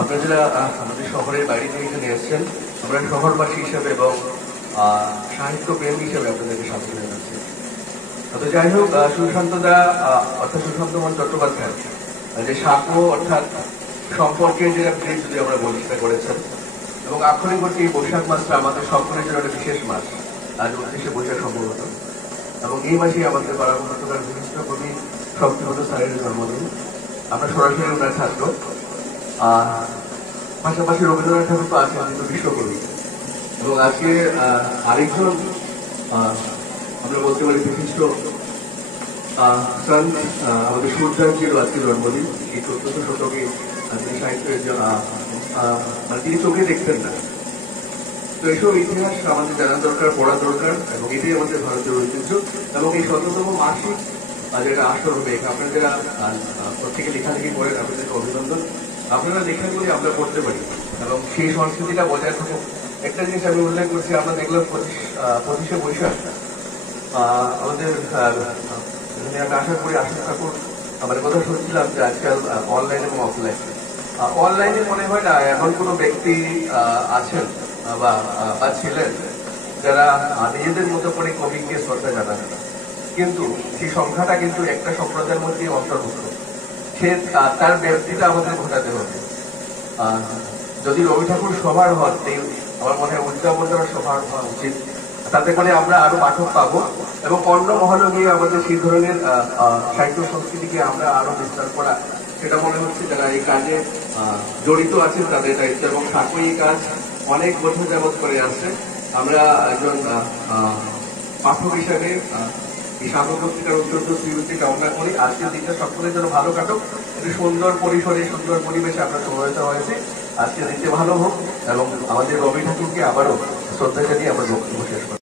আপনারা যারা আমাদের শহরের বাইরে থেকে এখানে এসেছেন, আমরা শহরবাসী হিসেবে এবং সাহিত্য প্রেমী হিসেবে আপনাদেরকে স্বাগত জানাচ্ছি। তো যাই হোক, সুশান্তদা অর্থাৎ সুশান্তমন চট্টোপাধ্যায় যে সাঁকো অর্থাৎ সম্পর্কের যে ব্রিজ যদি আমরা বলি সেটা করেছেন, এবং আক্ষরিক অর্থে এই বৈশাখ মাসটা আমাদের সকলের জন্য একটা বিশেষ মাস। আজ 29শে বৈশাখ সম্ভবত, এবং এই মাসেই আমাদের পাড়ার উপত্যকার বিশিষ্ট কবি শক্তিপদ স্যারের জন্মদিন। আমরা সরাসরি ওনার ছাত্র। পাশাপাশি রবীন্দ্রনাথ ঠাকুর তো আছেন, কিন্তু বিশ্বকবি। এবং আজকে আরেকজন আমরা বলতে পারি বিশিষ্ট সন্ত আমাদের সূর্যাঞ্চেরও আজকে জন্মদিন। এই 14শ শতকে তিনি সাহিত্যের মানে তিনি চোখে দেখতেন না। তো এইসব ইতিহাস আমাদের জানা দরকার, পড়া দরকার, এবং এটাই আমাদের ভারতীয় ঐতিহ্য। এবং এই 17তম মাসিক যেটা আসর হবে, আপনারা যারা প্রত্যেকে লেখালেখি করেন আপনাদেরকে অভিনন্দন। আপনারা লেখাগুলি আমরা করতে পারি এবং সেই সংস্কৃতিটা বজায় থাকুক। একটা জিনিস আমি উল্লেখ করছি, আমরা দেখলাম 25শে বৈশাখ আমাদের একটা আশা করি আশা ঠাকুর আমাদের কথা শুনছিলাম যে আজকাল অনলাইন এবং অফলাইন। অনলাইনে মনে হয় না এমন কোনো ব্যক্তি আছেন বা ছিলেন যারা নিজেদের মতো করে কবিকে শ্রদ্ধা জানান না, কিন্তু সেই সংখ্যাটা কিন্তু একটা সম্প্রদায়ের মধ্যে অন্তর্ভুক্ত। সে তার ব্যক্তিটা আমাদের ঘটাতে হবে। যদি রবি ঠাকুর সবার হন, আমার মনে হয় উদ্যাপনটা সবার হওয়া উচিত। তাতে করে আমরা আরো পাঠক পাবো এবং অন্য মহলে গিয়ে আমাদের সেই ধরনের সাহিত্য সংস্কৃতিকে আমরা আরো বিস্তার করা, সেটা মনে হচ্ছে যারা এই কাজে জড়িত আছেন তাদের দায়িত্ব। এবং সাঁকো এই কাজ অনেক বছর যাবৎ করে আসছে। আমরা একজন পাঠক হিসাবে এই সাঁকো পত্রিকার অত্যন্ত শ্রীবৃত্তি কামনা করি। আজকের দিনটা সকলের জন্য ভালো কাটুক, একটি সুন্দর পরিসরে সুন্দর পরিবেশে আমরা সমবেত হয়েছে। আজকের দিনটি ভালো হোক এবং আমাদের রবি ঠাকুরকে আবারও শ্রদ্ধা জানিয়ে আমরা বক্তব্য শেষ করি।